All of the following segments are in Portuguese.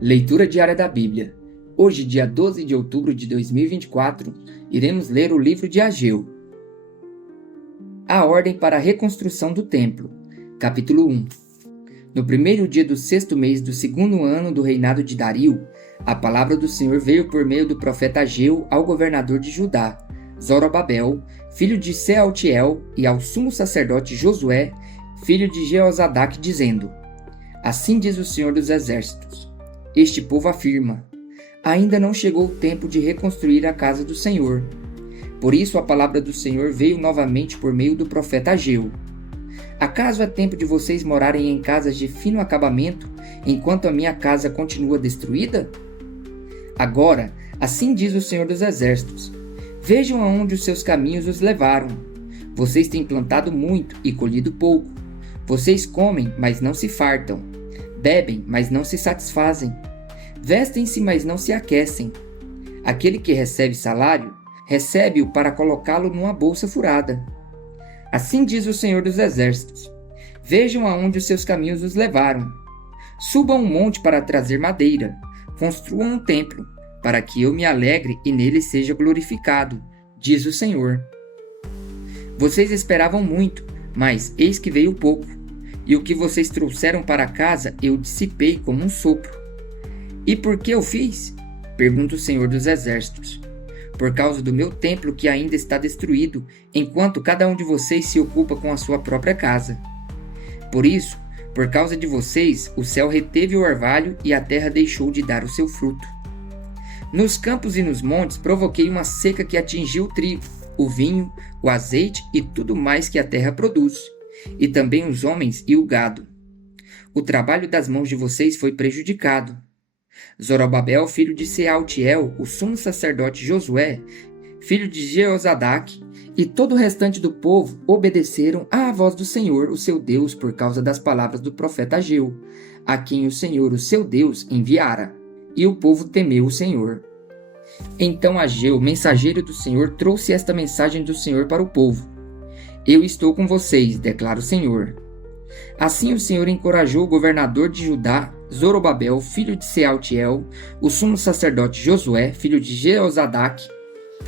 Leitura diária da Bíblia. Hoje, dia 12 de outubro de 2024, iremos ler o livro de Ageu. A ordem para a reconstrução do templo. Capítulo 1. No primeiro dia do sexto mês do segundo ano do reinado de Dario, a palavra do Senhor veio por meio do profeta Ageu ao governador de Judá, Zorobabel, filho de Sealtiel, e ao sumo sacerdote Josué, filho de Jeozadaque, dizendo: Assim diz o Senhor dos Exércitos: Este povo afirma: ainda não chegou o tempo de reconstruir a casa do Senhor. Por isso a palavra do Senhor veio novamente por meio do profeta Ageu. Acaso é tempo de vocês morarem em casas de fino acabamento, enquanto a minha casa continua destruída? Agora, assim diz o Senhor dos Exércitos: Vejam aonde os seus caminhos os levaram. Vocês têm plantado muito e colhido pouco. Vocês comem, mas não se fartam. Bebem, mas não se satisfazem. Vestem-se, mas não se aquecem. Aquele que recebe salário, recebe-o para colocá-lo numa bolsa furada. Assim diz o Senhor dos Exércitos: Vejam aonde os seus caminhos os levaram. Subam um monte para trazer madeira. Construam um templo, para que eu me alegre e nele seja glorificado, diz o Senhor. Vocês esperavam muito, mas eis que veio pouco, e o que vocês trouxeram para casa eu dissipei como um sopro. E por que eu fiz? Pergunta o Senhor dos Exércitos. Por causa do meu templo que ainda está destruído, enquanto cada um de vocês se ocupa com a sua própria casa. Por isso, por causa de vocês, o céu reteve o orvalho e a terra deixou de dar o seu fruto. Nos campos e nos montes provoquei uma seca que atingiu o trigo, o vinho, o azeite e tudo mais que a terra produz, e também os homens e o gado. O trabalho das mãos de vocês foi prejudicado. Zorobabel, filho de Sealtiel, o sumo sacerdote Josué, filho de Jeozadaque, e todo o restante do povo obedeceram à voz do Senhor, o seu Deus, por causa das palavras do profeta Ageu, a quem o Senhor, o seu Deus, enviara. E o povo temeu o Senhor. Então Ageu, mensageiro do Senhor, trouxe esta mensagem do Senhor para o povo: Eu estou com vocês, declara o Senhor. Assim o Senhor encorajou o governador de Judá, Zorobabel, filho de Sealtiel, o sumo sacerdote Josué, filho de Jeozadaque,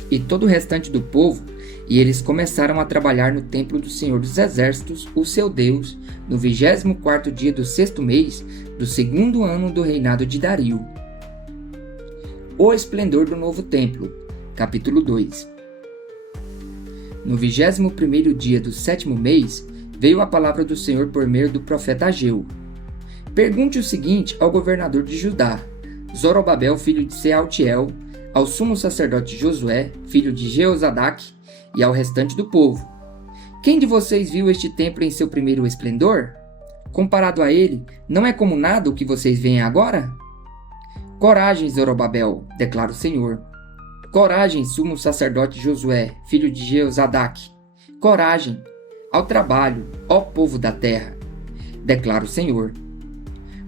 e todo o restante do povo, e eles começaram a trabalhar no templo do Senhor dos Exércitos, o seu Deus, no 24º dia do sexto mês do segundo ano do reinado de Dario. O esplendor do novo templo. Capítulo 2. No 21º dia do sétimo mês, veio a palavra do Senhor por meio do profeta Ageu. Pergunte o seguinte ao governador de Judá, Zorobabel, filho de Sealtiel, ao sumo sacerdote Josué, filho de Jeozadaque, e ao restante do povo: Quem de vocês viu este templo em seu primeiro esplendor? Comparado a ele, não é como nada o que vocês veem agora? Coragem, Zorobabel, declara o Senhor. Coragem, sumo sacerdote Josué, filho de Jeozadaque. Coragem, ao trabalho, ó povo da terra, declara o Senhor.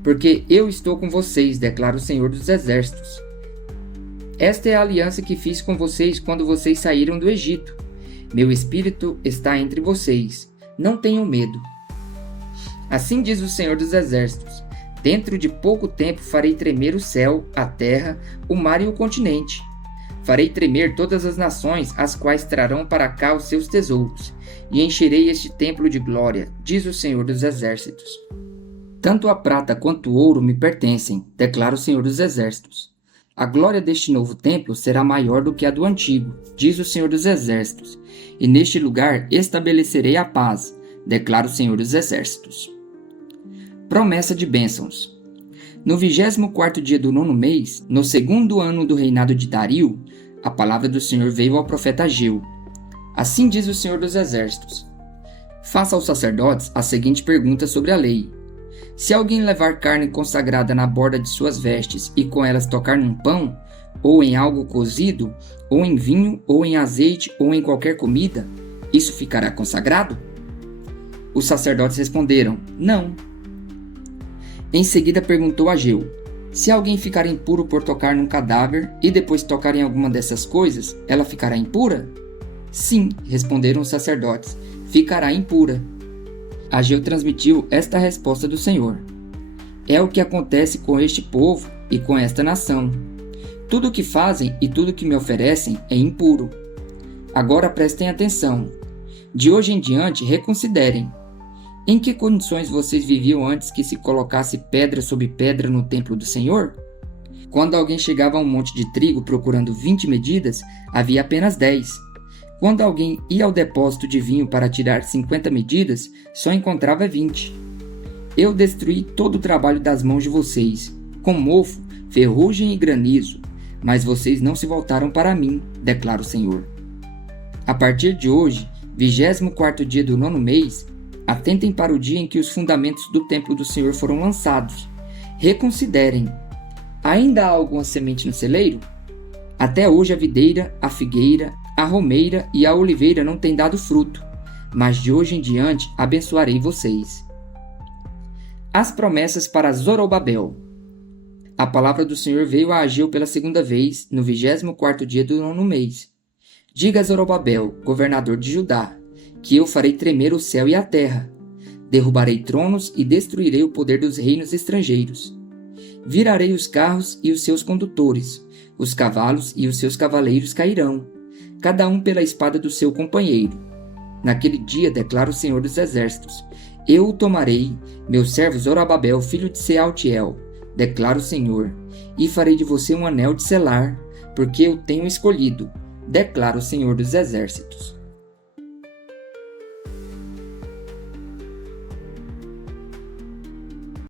Porque eu estou com vocês, declara o Senhor dos Exércitos. Esta é a aliança que fiz com vocês quando vocês saíram do Egito. Meu espírito está entre vocês. Não tenham medo. Assim diz o Senhor dos Exércitos: Dentro de pouco tempo farei tremer o céu, a terra, o mar e o continente. Farei tremer todas as nações, as quais trarão para cá os seus tesouros, e encherei este templo de glória, diz o Senhor dos Exércitos. Tanto a prata quanto o ouro me pertencem, declara o Senhor dos Exércitos. A glória deste novo templo será maior do que a do antigo, diz o Senhor dos Exércitos, e neste lugar estabelecerei a paz, declara o Senhor dos Exércitos. Promessa de bênçãos. No 24º dia do nono mês, no segundo ano do reinado de Dario, a palavra do Senhor veio ao profeta Ageu. Assim diz o Senhor dos Exércitos: Faça aos sacerdotes a seguinte pergunta sobre a lei. Se alguém levar carne consagrada na borda de suas vestes e com elas tocar num pão, ou em algo cozido, ou em vinho, ou em azeite, ou em qualquer comida, isso ficará consagrado? Os sacerdotes responderam: Não. Em seguida perguntou Ageu: Se alguém ficar impuro por tocar num cadáver e depois tocar em alguma dessas coisas, ela ficará impura? Sim, responderam os sacerdotes, ficará impura. Ageu transmitiu esta resposta do Senhor: É o que acontece com este povo e com esta nação. Tudo o que fazem e tudo o que me oferecem é impuro. Agora prestem atenção. De hoje em diante, reconsiderem. Em que condições vocês viviam antes que se colocasse pedra sobre pedra no templo do Senhor? Quando alguém chegava a um monte de trigo procurando 20 medidas, havia apenas 10. Quando alguém ia ao depósito de vinho para tirar 50 medidas, só encontrava 20. Eu destruí todo o trabalho das mãos de vocês, com mofo, ferrugem e granizo, mas vocês não se voltaram para mim, declara o Senhor. A partir de hoje, 24º dia do 9º mês, atentem para o dia em que os fundamentos do templo do Senhor foram lançados. Reconsiderem. Ainda há alguma semente no celeiro? Até hoje a videira, a figueira, a romeira e a oliveira não têm dado fruto, mas de hoje em diante abençoarei vocês. As promessas para Zorobabel. A palavra do Senhor veio a Ageu pela segunda vez, no 24º dia do 9º mês. Diga a Zorobabel, governador de Judá, que eu farei tremer o céu e a terra. Derrubarei tronos e destruirei o poder dos reinos estrangeiros. Virarei os carros e os seus condutores, os cavalos e os seus cavaleiros cairão, cada um pela espada do seu companheiro. Naquele dia, declara o Senhor dos Exércitos, eu o tomarei, meu servo Zorobabel, filho de Sealtiel, declara o Senhor, e farei de você um anel de selar, porque eu tenho escolhido, declara o Senhor dos Exércitos.